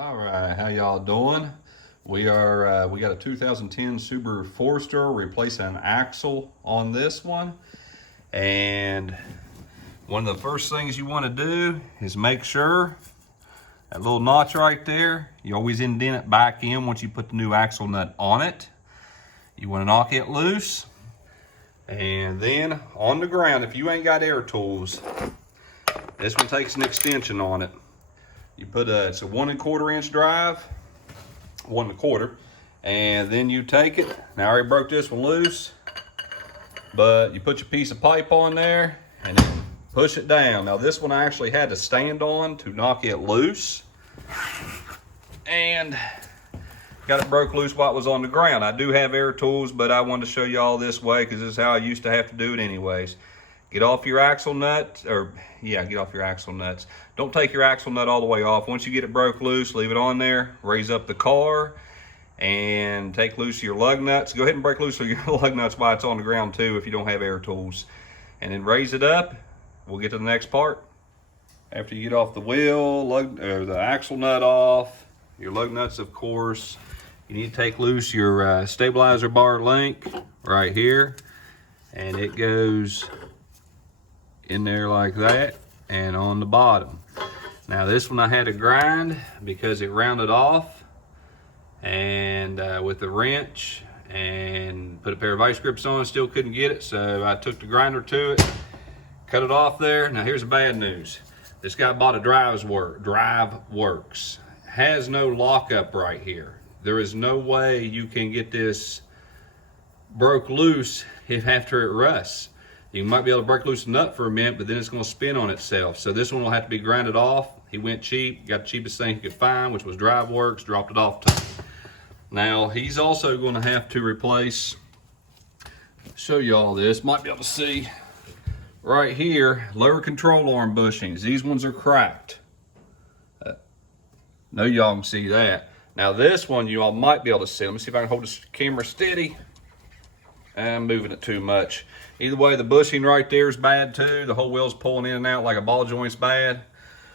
All right, how y'all doing? We got a 2010 Subaru Forester, replacing an axle on this one. And one of the first things you want to do is make sure that little notch right there, you always indent it back in once you put the new axle nut on it. You want to knock it loose. And then on the ground, if you ain't got air tools, this one takes an extension on it. You put it's a 1 1/4 inch drive, 1 1/4, and then you take it. Now I already broke this one loose, but you put your piece of pipe on there and then push it down. Now this one I actually had to stand on to knock it loose, and got it broke loose while it was on the ground. I do have air tools, but I wanted to show you all this way because this is how I used to have to do it anyways. Get off your axle nut, get off your axle nuts. Don't take your axle nut all the way off. Once you get it broke loose, leave it on there, raise up the car, and take loose your lug nuts. Go ahead and break loose your lug nuts while it's on the ground too if you don't have air tools. And then raise it up. We'll get to the next part. After you get off the wheel, the axle nut off, your lug nuts of course, you need to take loose your stabilizer bar link right here. And it goes in there like that and on the bottom. Now this one I had to grind because it rounded off, and with the wrench and put a pair of vice grips on, still couldn't get it, so I took the grinder to it, cut it off there. Now here's the bad news. This guy bought a Drive Works. Has no lockup right here. There is no way you can get this broke loose if after it rusts. You might be able to break loose the nut for a minute, but then it's going to spin on itself. So this one will have to be grinded off. He went cheap, got the cheapest thing he could find, which was Drive Works, dropped it off to him. Now he's also going to have to replace, show you all this, might be able to see right here, lower control arm bushings. These ones are cracked. No, y'all can see that. Now this one you all might be able to see. Let me see if I can hold this camera steady. I'm moving it too much. Either way, the bushing right there is bad too. The whole wheel's pulling in and out like a ball joint's bad.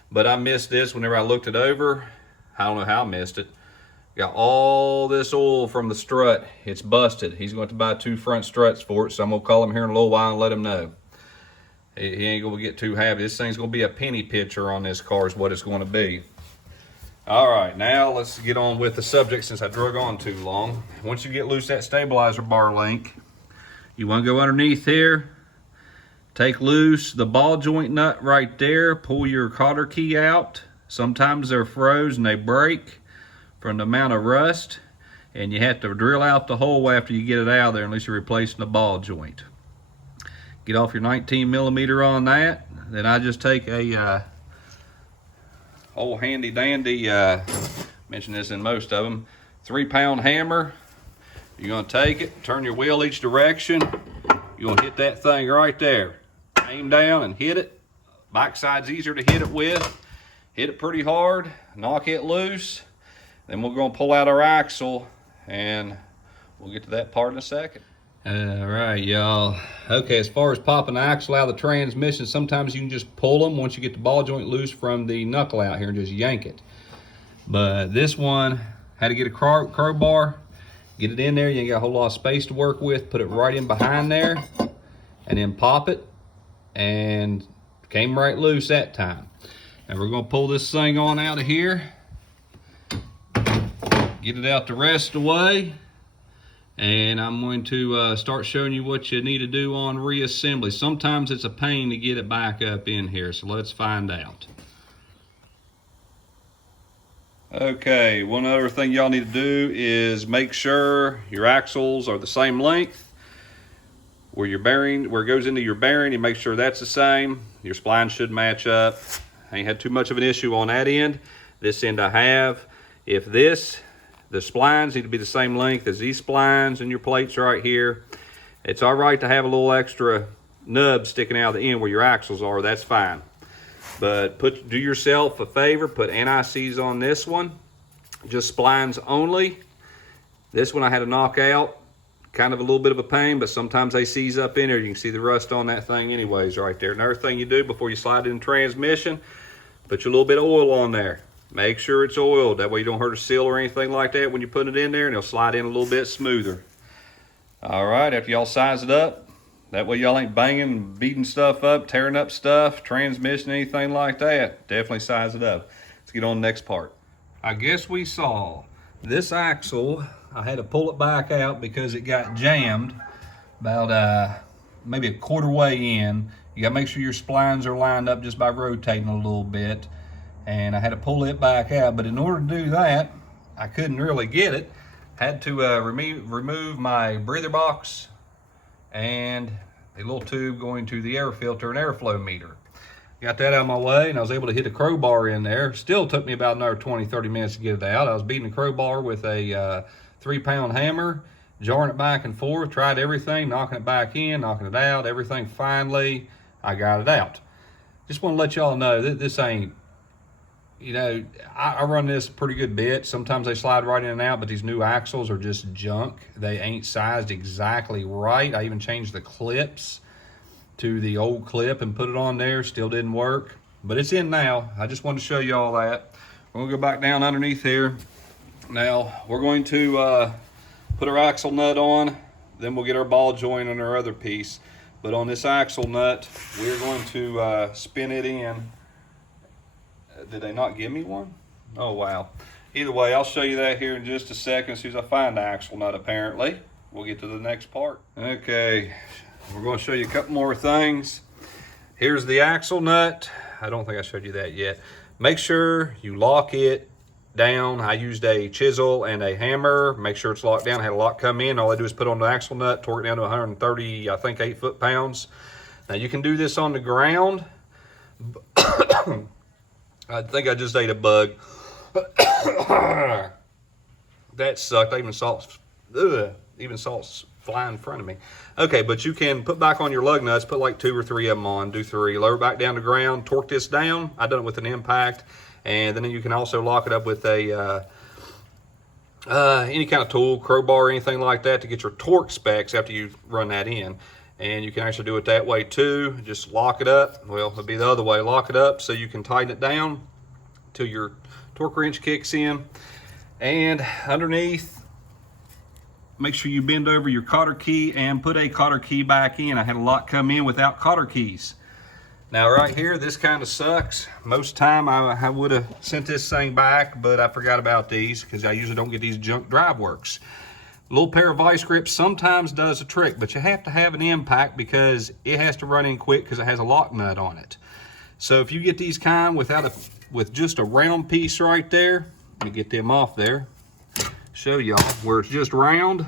But I missed this whenever I looked it over. I don't know how I missed it. Got all this oil from the strut. It's busted. He's going to buy 2 front struts for it, so I'm going to call him here in a little while and let him know. He ain't going to get too happy. This thing's going to be a penny pitcher on this car is what it's going to be. All right, now let's get on with the subject since I drug on too long. Once you get loose that stabilizer bar link, you want to go underneath here, take loose the ball joint nut right there, pull your cotter key out. Sometimes they're froze and they break from the amount of rust, and you have to drill out the hole after you get it out of there unless you're replacing the ball joint. Get off your 19 millimeter on that. Then I just take a old handy dandy, mention this in most of them, 3-pound hammer. You're going to take it, turn your wheel each direction. You're going to hit that thing right there. Aim down and hit it. Backside's easier to hit it with. Hit it pretty hard, knock it loose. Then we're going to pull out our axle, and we'll get to that part in a second. All right, y'all. Okay, as far as popping the axle out of the transmission, sometimes you can just pull them once you get the ball joint loose from the knuckle out here and just yank it. But this one, had to get a crowbar. Get it in there, you ain't got a whole lot of space to work with. Put it right in behind there and then pop it, and came right loose that time. And we're gonna pull this thing on out of here, get it out the rest of the way, and I'm going to start showing you what you need to do on reassembly. Sometimes it's a pain to get it back up in here, so let's find out. Okay, one other thing y'all need to do is make sure your axles are the same length. Where it goes into your bearing, you make sure that's the same. Your splines should match up. I ain't had too much of an issue on that end. This end I have. If the splines need to be the same length as these splines and your plates right here, it's all right to have a little extra nub sticking out of the end where your axles are, that's fine. But do yourself a favor, put NICs on this one, just splines only. This one I had to knock out, kind of a little bit of a pain, but sometimes they seize up in there. You can see the rust on that thing anyways right there. Another thing you do before you slide in transmission, put your little bit of oil on there. Make sure it's oiled. That way you don't hurt a seal or anything like that when you put it in there, and it'll slide in a little bit smoother. All right, after y'all size it up, that way y'all ain't banging, beating stuff up, tearing up stuff, transmission, anything like that. Definitely size it up. Let's get on the next part. I guess we saw this axle. I had to pull it back out because it got jammed about maybe a quarter way in. You gotta make sure your splines are lined up just by rotating a little bit. And I had to pull it back out, but in order to do that, I couldn't really get it. Had to remove my breather box and a little tube going to the air filter and airflow meter. Got that out of my way, and I was able to hit a crowbar in there. Still took me about another 20-30 minutes to get it out. I was beating the crowbar with a 3-pound hammer, jarring it back and forth, tried everything, knocking it back in, knocking it out, everything. Finally, I got it out. Just want to let y'all know that this ain't, you know, I run this a pretty good bit. Sometimes they slide right in and out, but these new axles are just junk. They ain't sized exactly right. I even changed the clips to the old clip and put it on there. Still didn't work, but it's in now. I just wanted to show you all that. We're gonna go back down underneath here. Now, we're going to put our axle nut on, then we'll get our ball joint on our other piece. But on this axle nut, we're going to spin it in. Did they not give me one? Oh, wow. Either way, I'll show you that here in just a second as soon as I find the axle nut, apparently. We'll get to the next part. Okay, we're going to show you a couple more things. Here's the axle nut. I don't think I showed you that yet. Make sure you lock it down. I used a chisel and a hammer. Make sure it's locked down. I had a lock come in. All I do is put on the axle nut, torque it down to 130, I think 8 foot-pounds. Now you can do this on the ground. I think I just ate a bug. That sucked. Even salt's flying in front of me. Okay, but you can put back on your lug nuts, put like 2 or 3 of them on, do 3, lower it back down to ground, torque this down. I done it with an impact, and then you can also lock it up with a any kind of tool, crowbar or anything like that to get your torque specs after you run that in. And you can actually do it that way too. Just lock it up. Well, it'll be the other way. Lock it up so you can tighten it down till your torque wrench kicks in. And underneath, make sure you bend over your cotter key and put a cotter key back in. I had a lot come in without cotter keys. Now right here, this kind of sucks. Most time I would have sent this thing back, but I forgot about these because I usually don't get these junk drive works. A little pair of vice grips sometimes does a trick, but you have to have an impact because it has to run in quick because it has a lock nut on it. So if you get these kind with just a round piece right there, let me get them off there, show y'all where it's just round,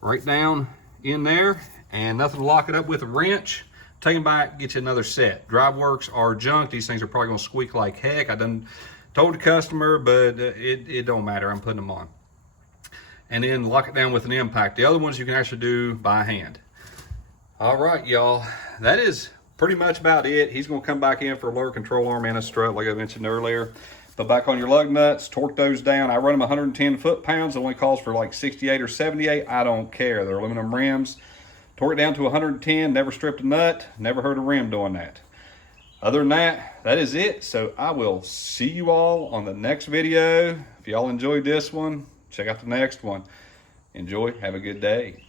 right down in there, and nothing to lock it up with a wrench. Take them back, get you another set. Drive works are junk. These things are probably gonna squeak like heck. I done told the customer, but it don't matter. I'm putting them on. And then lock it down with an impact. The other ones you can actually do by hand. All right, y'all, that is pretty much about it. He's gonna come back in for a lower control arm and a strut like I mentioned earlier. But back on your lug nuts, torque those down. I run them 110 foot-pounds. It only calls for like 68 or 78. I don't care. They're aluminum rims. Torque it down to 110, never stripped a nut, never heard a rim doing that. Other than that, that is it. So I will see you all on the next video. If y'all enjoyed this one, check out the next one. Enjoy, have a good day.